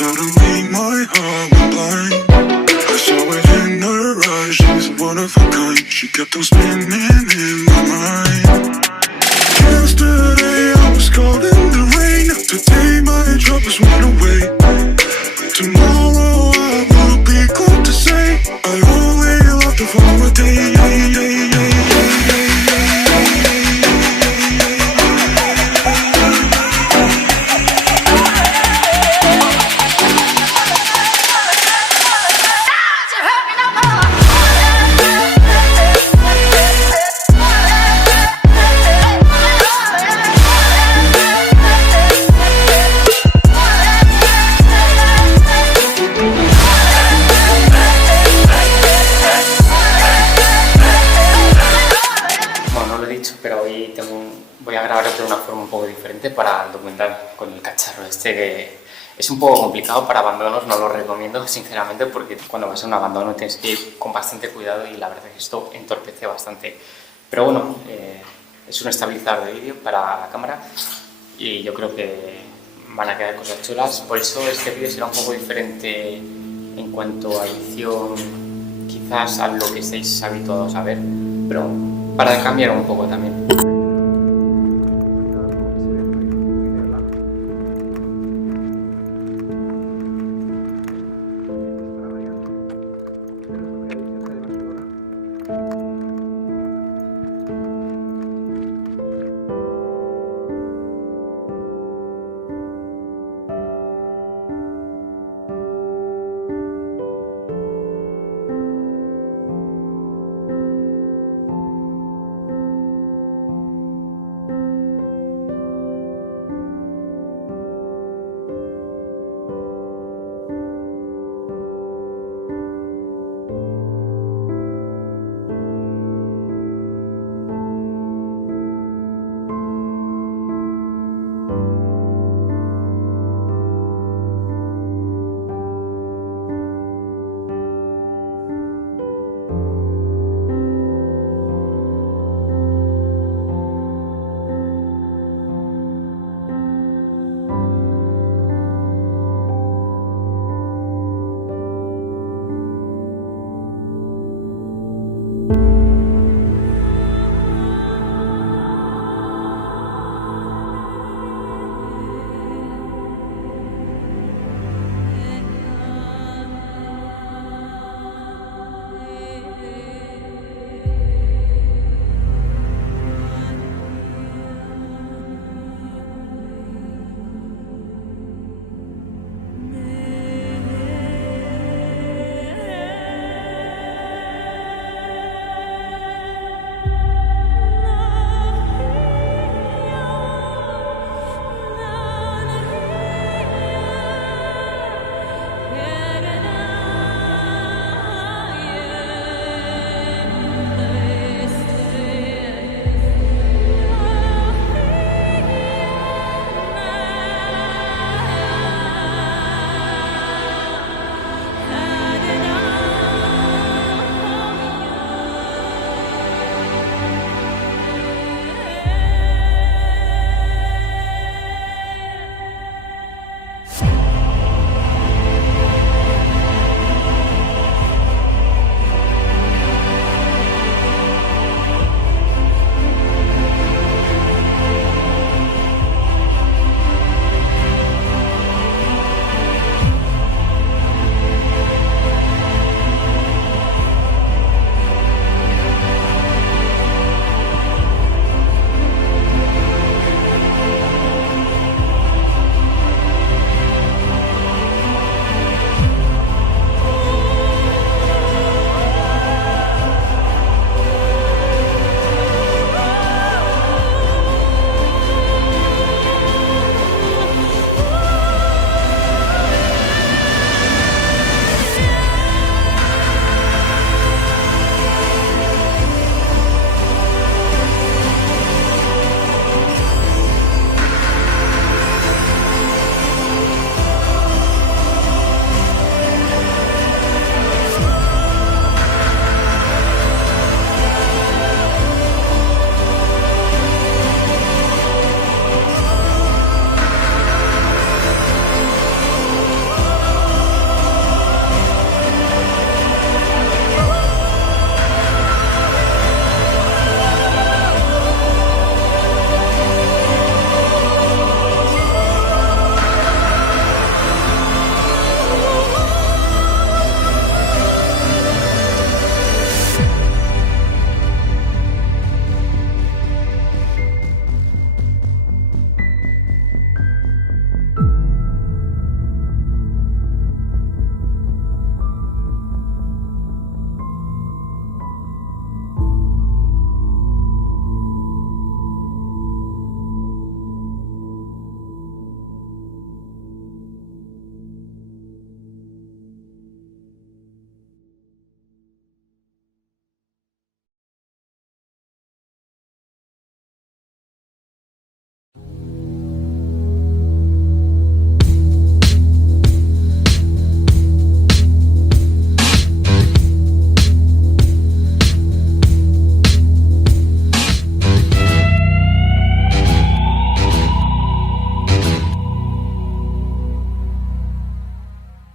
Suddenly my heart went blind. I saw it in her eyes, she's one of a kind. She kept on spinning in my mind. Yesterday I was caught in the rain. Today my troubles went away. Tomorrow I will be quick to say I only love to follow a day. Voy a grabar de una forma un poco diferente para el documental con el cacharro este, que es un poco complicado para abandonos. No lo recomiendo sinceramente, porque cuando vas a un abandono tienes que ir con bastante cuidado y la verdad es que esto entorpece bastante. Pero bueno, es un estabilizador de vídeo para la cámara y yo creo que van a quedar cosas chulas. Por eso este vídeo será un poco diferente en cuanto a edición, quizás a lo que estáis habituados a ver, pero para cambiar un poco también.